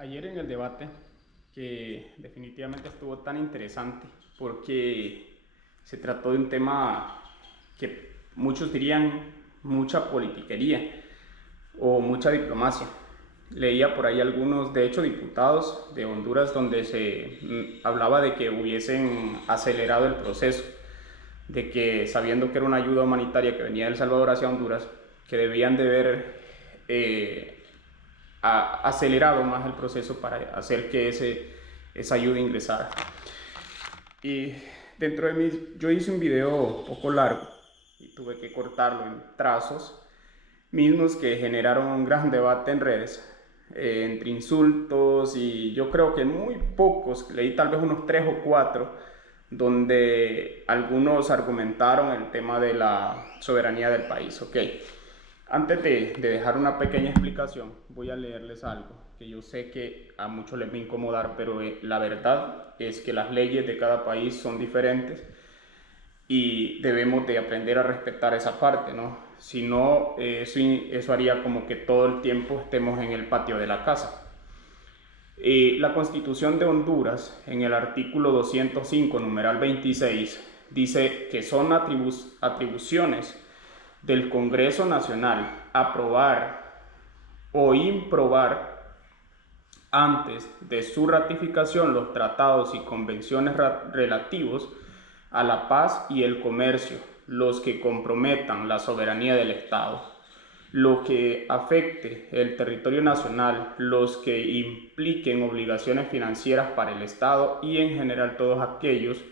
Ayer en el debate, que definitivamente estuvo tan interesante, porque se trató de un tema que muchos dirían mucha politiquería o mucha diplomacia. Leía por ahí algunos, de hecho, diputados de Honduras donde se hablaba de que hubiesen acelerado el proceso, de que sabiendo que era una ayuda humanitaria que venía de El Salvador hacia Honduras, que debían de ver acelerado más el proceso para hacer que esa ayuda ingresara. Y dentro de mí, yo hice un video un poco largo y tuve que cortarlo en trazos mismos que generaron un gran debate en redes, entre insultos, y yo creo que muy pocos, leí tal vez unos 3 o 4, donde algunos argumentaron el tema de la soberanía del país. Ok, antes de dejar una pequeña explicación, voy a leerles algo que yo sé que a muchos les va a incomodar, pero la verdad es que las leyes de cada país son diferentes y debemos de aprender a respetar esa parte, ¿no? Si no, eso haría como que todo el tiempo estemos en el patio de la casa. La Constitución de Honduras, en el artículo 205, numeral 26, dice que son atribuciones del Congreso Nacional aprobar o improbar antes de su ratificación los tratados y convenciones relativos a la paz y el comercio, los que comprometan la soberanía del Estado, lo que afecte el territorio nacional, los que impliquen obligaciones financieras para el Estado y en general todos aquellos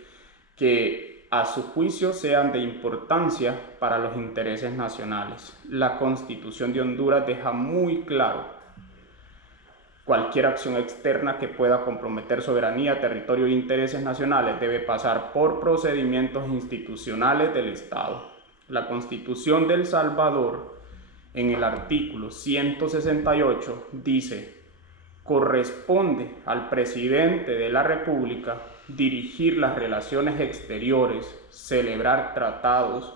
que a su juicio sean de importancia para los intereses nacionales. La Constitución de Honduras deja muy claro cualquier acción externa que pueda comprometer soberanía, territorio e intereses nacionales debe pasar por procedimientos institucionales del Estado. La Constitución de El Salvador, en el artículo 168, dice: corresponde al presidente de la República dirigir las relaciones exteriores, celebrar tratados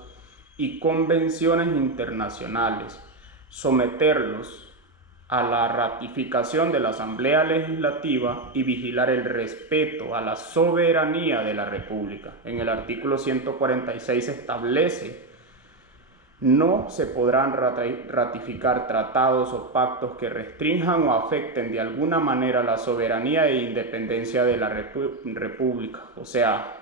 y convenciones internacionales, someterlos a la ratificación de la Asamblea Legislativa y vigilar el respeto a la soberanía de la República. En el artículo 146 establece: no se podrán ratificar tratados o pactos que restrinjan o afecten de alguna manera la soberanía e independencia de la República. O sea,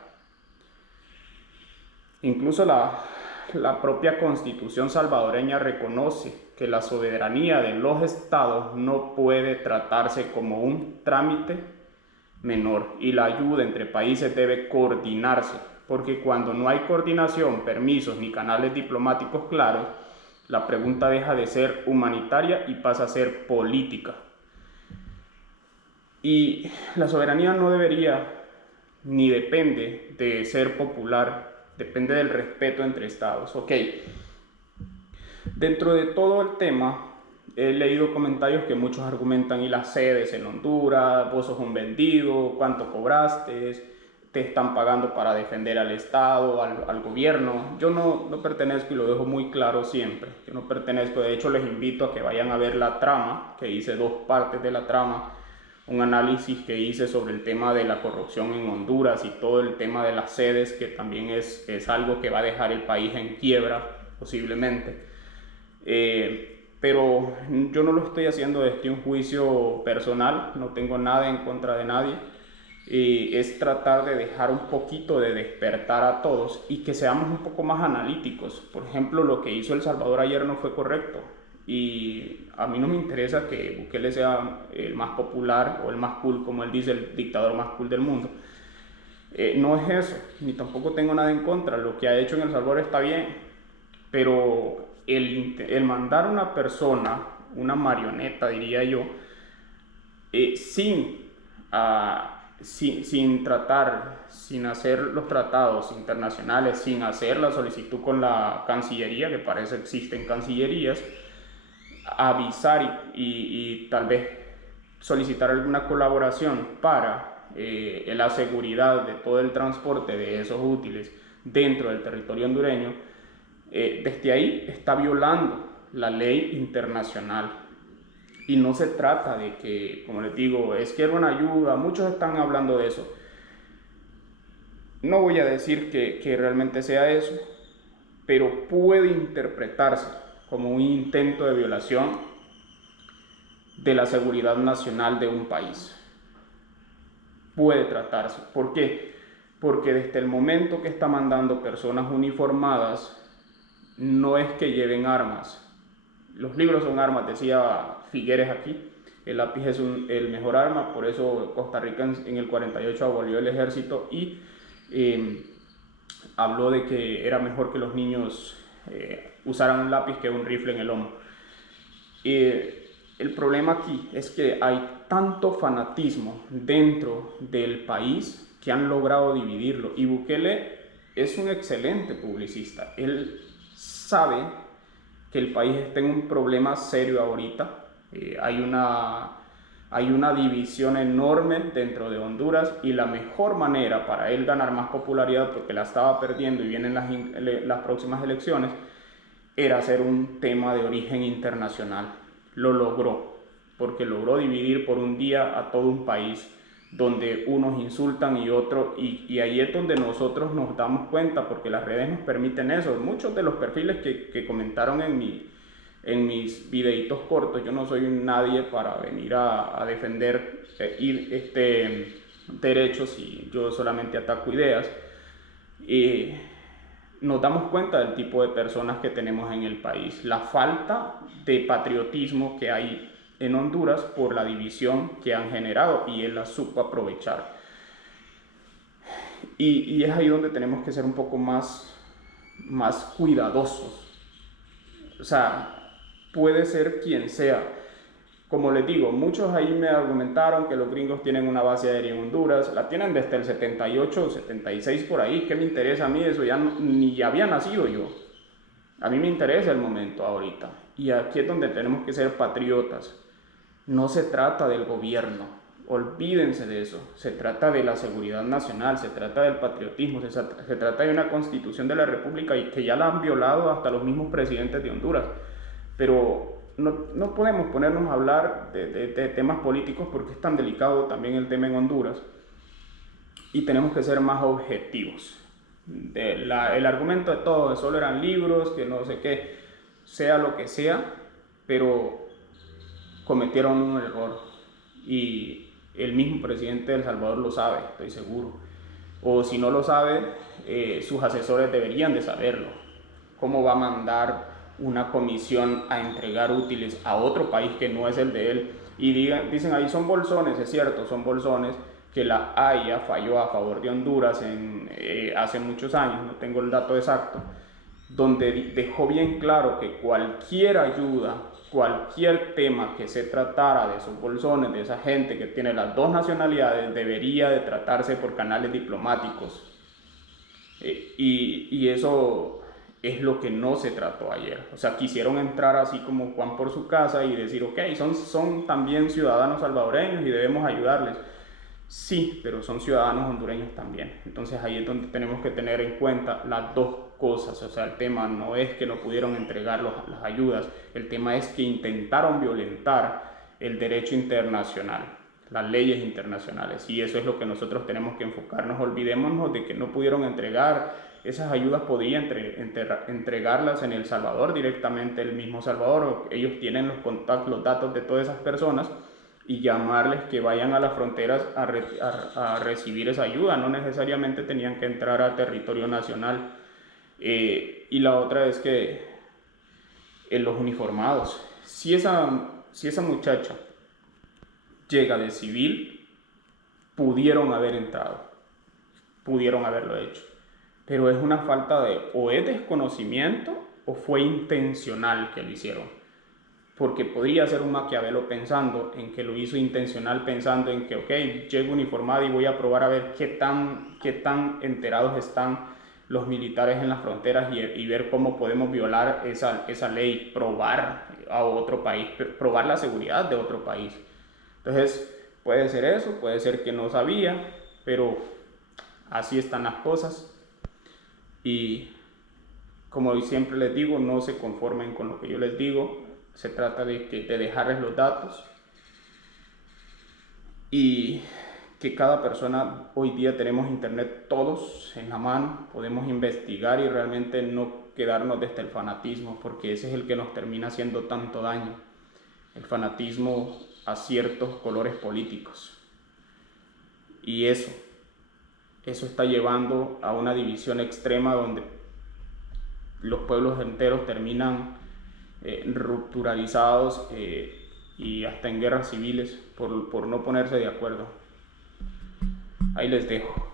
incluso la propia Constitución salvadoreña reconoce que la soberanía de los estados no puede tratarse como un trámite menor y la ayuda entre países debe coordinarse, porque cuando no hay coordinación, permisos ni canales diplomáticos claros, la pregunta deja de ser humanitaria y pasa a ser política. Y la soberanía no debería ni depende de ser popular, depende del respeto entre estados. Ok, dentro de todo el tema he leído comentarios que muchos argumentan: y las sedes en Honduras, vos sos un vendido, cuánto cobraste, te están pagando para defender al Estado, al gobierno. Yo no pertenezco, y lo dejo muy claro siempre, yo no pertenezco. De hecho, les invito a que vayan a ver la trama, que hice 2 partes de la trama, un análisis que hice sobre el tema de la corrupción en Honduras y todo el tema de las sedes, que también es algo que va a dejar el país en quiebra posiblemente. Pero yo no lo estoy haciendo desde un juicio personal, no tengo nada en contra de nadie. Es tratar de dejar un poquito de despertar a todos y que seamos un poco más analíticos. Por ejemplo, lo que hizo El Salvador ayer no fue correcto, y a mí no me interesa que Bukele sea el más popular o el más cool, como él dice, el dictador más cool del mundo. No es eso, ni tampoco tengo nada en contra. Lo que ha hecho en El Salvador está bien, pero el mandar a una persona, una marioneta diría yo, sin tratar, sin hacer los tratados internacionales, sin hacer la solicitud con la Cancillería, que para eso existen cancillerías, avisar y tal vez solicitar alguna colaboración para la seguridad de todo el transporte de esos útiles dentro del territorio hondureño, desde ahí está violando la ley internacional. Y no se trata de que, como les digo, es que era una ayuda, muchos están hablando de eso. No voy a decir que realmente sea eso, pero puede interpretarse como un intento de violación de la seguridad nacional de un país. Puede tratarse. ¿Por qué? Porque desde el momento que está mandando personas uniformadas, no es que lleven armas. Los libros son armas, decía Figueres aquí. El lápiz es el mejor arma, por eso Costa Rica en el 48 abolió el ejército y habló de que era mejor que los niños usaran un lápiz que un rifle en el hombro. El problema aquí es que hay tanto fanatismo dentro del país que han logrado dividirlo. Y Bukele es un excelente publicista. Él sabe que el país está en un problema serio ahorita. Hay una división enorme dentro de Honduras y la mejor manera para él ganar más popularidad, porque la estaba perdiendo y vienen las próximas elecciones, era hacer un tema de origen internacional. Lo logró, porque logró dividir por un día a todo un país, donde unos insultan y otros, y ahí es donde nosotros nos damos cuenta, porque las redes nos permiten eso. Muchos de los perfiles que comentaron en mis videitos cortos, yo no soy nadie para venir a defender derechos, y yo solamente ataco ideas. Nos damos cuenta del tipo de personas que tenemos en el país, la falta de patriotismo que hay en Honduras por la división que han generado, y él la supo aprovechar. Y es ahí donde tenemos que ser un poco más cuidadosos. O sea, puede ser quien sea. Como les digo, muchos ahí me argumentaron que los gringos tienen una base aérea en Honduras, la tienen desde el 78 o 76 por ahí. ¿Qué me interesa a mí eso? Ni había nacido yo. A mí me interesa el momento ahorita. Y aquí es donde tenemos que ser patriotas. No se trata del gobierno, olvídense de eso. Se trata de la seguridad nacional, se trata del patriotismo, se trata de una constitución de la república, y que ya la han violado hasta los mismos presidentes de Honduras. Pero no podemos ponernos a hablar de temas políticos, porque es tan delicado también el tema en Honduras, y tenemos que ser más objetivos. El argumento de todo, solo eran libros, que no sé qué, sea lo que sea, pero cometieron un error, y el mismo presidente de El Salvador lo sabe, estoy seguro. O si no lo sabe, sus asesores deberían de saberlo. ¿Cómo va a mandar una comisión a entregar útiles a otro país que no es el de él? Y dicen ahí, son bolsones, es cierto, son bolsones, que la AIA falló a favor de Honduras hace muchos años, no tengo el dato exacto, donde dejó bien claro que cualquier ayuda, cualquier tema que se tratara de esos bolsones, de esa gente que tiene las dos nacionalidades, debería de tratarse por canales diplomáticos. Y eso es lo que no se trató ayer. O sea, quisieron entrar así como Juan por su casa y decir, ok, son también ciudadanos salvadoreños y debemos ayudarles. Sí, pero son ciudadanos hondureños también. Entonces ahí es donde tenemos que tener en cuenta las dos cosas. O sea, el tema no es que no pudieron entregar las ayudas, el tema es que intentaron violentar el derecho internacional, las leyes internacionales, y eso es lo que nosotros tenemos que enfocarnos. Olvidémonos de que no pudieron entregar esas ayudas, podía entregarlas en El Salvador directamente, el mismo Salvador. Ellos tienen los contactos, los datos de todas esas personas, y llamarles que vayan a las fronteras a recibir esa ayuda. No necesariamente tenían que entrar a territorio nacional. Y la otra es que los uniformados, si esa muchacha llega de civil, pudieron haber entrado, pudieron haberlo hecho, pero es una falta o es desconocimiento o fue intencional que lo hicieron. Porque podría ser un Maquiavelo pensando en que lo hizo intencional, pensando en que, ok, llego uniformado y voy a probar a ver qué tan enterados están los militares en las fronteras, y ver cómo podemos violar esa ley, probar a otro país, probar la seguridad de otro país. Entonces, puede ser eso, puede ser que no sabía, pero así están las cosas. Y como siempre les digo, no se conformen con lo que yo les digo, Se trata de dejarles los datos y que cada persona, hoy día tenemos internet todos en la mano, podemos investigar y realmente no quedarnos desde el fanatismo, porque ese es el que nos termina haciendo tanto daño, el fanatismo a ciertos colores políticos. Y eso está llevando a una división extrema donde los pueblos enteros terminan rupturalizados y hasta en guerras civiles por no ponerse de acuerdo. Ahí les dejo.